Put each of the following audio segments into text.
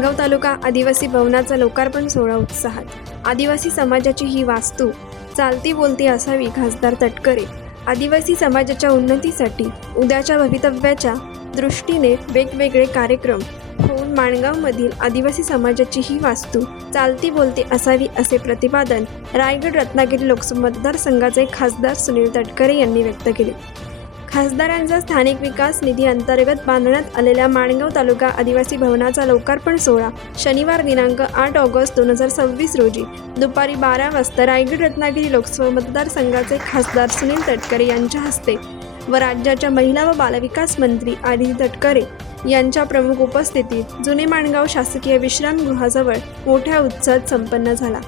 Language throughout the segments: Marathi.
माणगाव तालुका आदिवासी भवनाचा लोकार्पण सोहळा उत्साहात। आदिवासी समाजाची ही वास्तू चालती बोलती असावी। खासदार तटकरे आदिवासी समाजाच्या उन्नतीसाठी उद्याच्या भवितव्याच्या दृष्टीने वेगवेगळे कार्यक्रम होऊन माणगावमधील आदिवासी समाजाची ही वास्तू चालती बोलती असावी असे प्रतिपादन रायगड रत्नागिरी लोकसभा मतदारसंघाचे खासदार सुनील तटकरे यांनी व्यक्त केले। खासदारांचा स्थानिक विकास निधी अंतर्गत बांधण्यात आलेल्या माणगाव तालुका आदिवासी भवनाचा लोकार्पण सोहळा शनिवार दिनांक 8 ऑगस्ट 2026 रोजी दुपारी 12 वाजता रायगड रत्नागिरी लोकसभा मतदारसंघाचे खासदार सुनील तटकरे यांच्या हस्ते व राज्याच्या महिला व बालविकास मंत्री आदिती तटकरे यांच्या प्रमुख उपस्थितीत जुने माणगाव शासकीय विश्रामगृहाजवळ मोठ्या उत्साहात संपन्न झाला।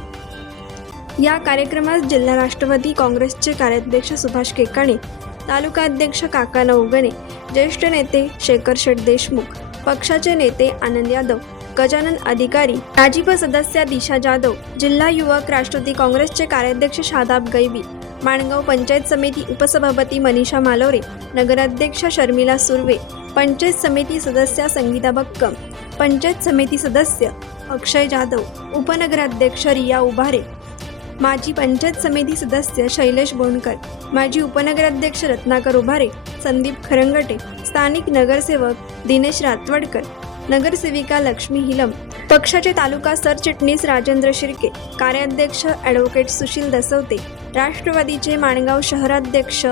या कार्यक्रमास जिल्हा राष्ट्रवादी काँग्रेसचे कार्याध्यक्ष सुभाष केकाणे, तालुका अध्यक्ष काका नवगणे, ज्येष्ठ नेते शेखर शेठ देशमुख, पक्षाचे नेते आनंद यादव, गजानन अधिकारी, राजीप सदस्य दिशा जाधव, जिल्हा युवक राष्ट्रवादी काँग्रेसचे कार्याध्यक्ष शादाब गैबी, माणगाव पंचायत समिती उपसभापती मनीषा मालोरे, नगराध्यक्ष शर्मिला सुर्वे, पंचायत समिती सदस्य संगीता बक्कम, पंचायत समिती सदस्य अक्षय जाधव, उपनगराध्यक्ष रिया उभारे, माजी पंचायत समिती सदस्य शैलेश बोंडकर, माजी उपनगराध्यक्ष रत्नाकर उभारे, संदीप खरंगटे, स्थानिक नगरसेवक दिनेश रातवडकर, नगरसेविका लक्ष्मी हिलम, पक्षाचे तालुका सरचिटणीस राजेंद्र शिर्के, कार्याध्यक्ष ॲडव्होकेट सुशील दसवते, राष्ट्रवादीचे माणगाव शहराध्यक्ष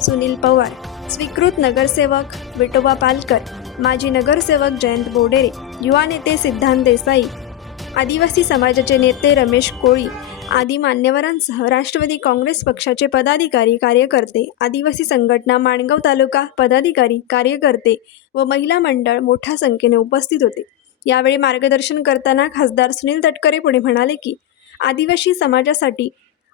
सुनील पवार, स्वीकृत नगरसेवक विठोबा पालकर, माजी नगरसेवक जयंत बोडेरे, युवा नेते सिद्धांत देसाई, आदिवासी समाजाचे नेते रमेश कोळी आदी मान्यवरांसह राष्ट्रवादी काँग्रेस पक्षाचे पदाधिकारी कार्यकर्ते, आदिवासी संघटना माणगाव तालुका पदाधिकारी कार्यकर्ते व महिला मंडळ मोठ्या संख्येने उपस्थित होते। यावेळी मार्गदर्शन करताना खासदार सुनील तटकरे पुढे म्हणाले की आदिवासी समाजासाठी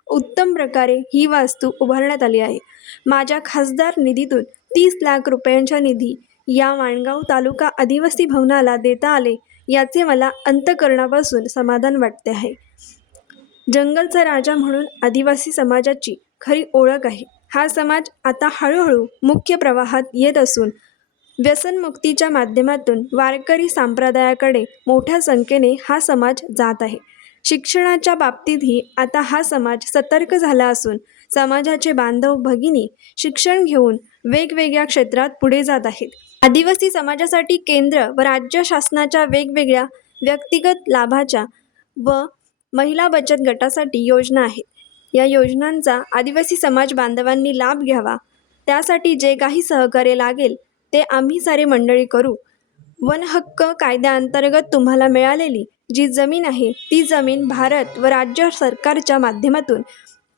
उत्तम प्रकारे ही वास्तू उभारण्यात आली आहे। माझ्या खासदार निधीतून 30 लाख रुपयांचा निधी या माणगाव तालुका आदिवासी भवनाला देता आले याचे मला अंतःकरणापासून समाधान वाटते आहे। जंगलचा राजा म्हणून आदिवासी समाजाची खरी ओळख आहे। हा समाज आता हळूहळू मुख्य प्रवाहात येत असून व्यसनमुक्तीच्या माध्यमातून वारकरी संप्रदायाकडे मोठ्या संख्येने हा समाज जात आहे। शिक्षणाच्या बाबतीतही आता हा समाज सतर्क झाला असून समाजाचे बांधव भगिनी शिक्षण घेऊन वेगवेगळ्या क्षेत्रात पुढे जात आहेत। आदिवासी समाजासाठी केंद्र व राज्य शासनाच्या वेगवेगळ्या व्यक्तिगत लाभाच्या व महिला बचत गटासाठी योजना आहेत। या योजनांचा आदिवासी समाज बांधवांनी लाभ घ्यावा। त्यासाठी जे काही सहकार्य लागेल ते आम्ही सारे मंडळी करू। वन हक्क कायद्याअंतर्गत तुम्हाला मिळालेली जी जमीन आहे ती जमीन भारत व राज्य सरकारच्या माध्यमातून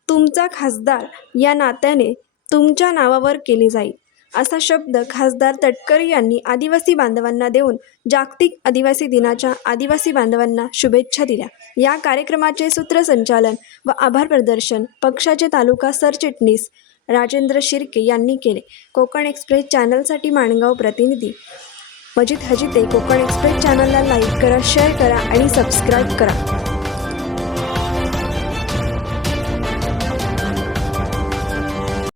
तुमचा खासदार या नात्याने तुमच्या नावावर केली जाईल, असा शब्द खासदार तटकरे यांनी आदिवासी बांधवांना देऊन जागतिक आदिवासी दिनाच्या आदिवासी बांधवांना शुभेच्छा दिल्या। या कार्यक्रमाचे सूत्रसंचालन व आभार प्रदर्शन पक्षाचे तालुका सरचिटणीस राजेंद्र शिर्के यांनी केले। कोकण एक्सप्रेस चॅनलसाठी माणगाव प्रतिनिधी मजिद हजिते। कोकण एक्सप्रेस चॅनलला लाईक करा, शेअर करा आणि सबस्क्राईब करा।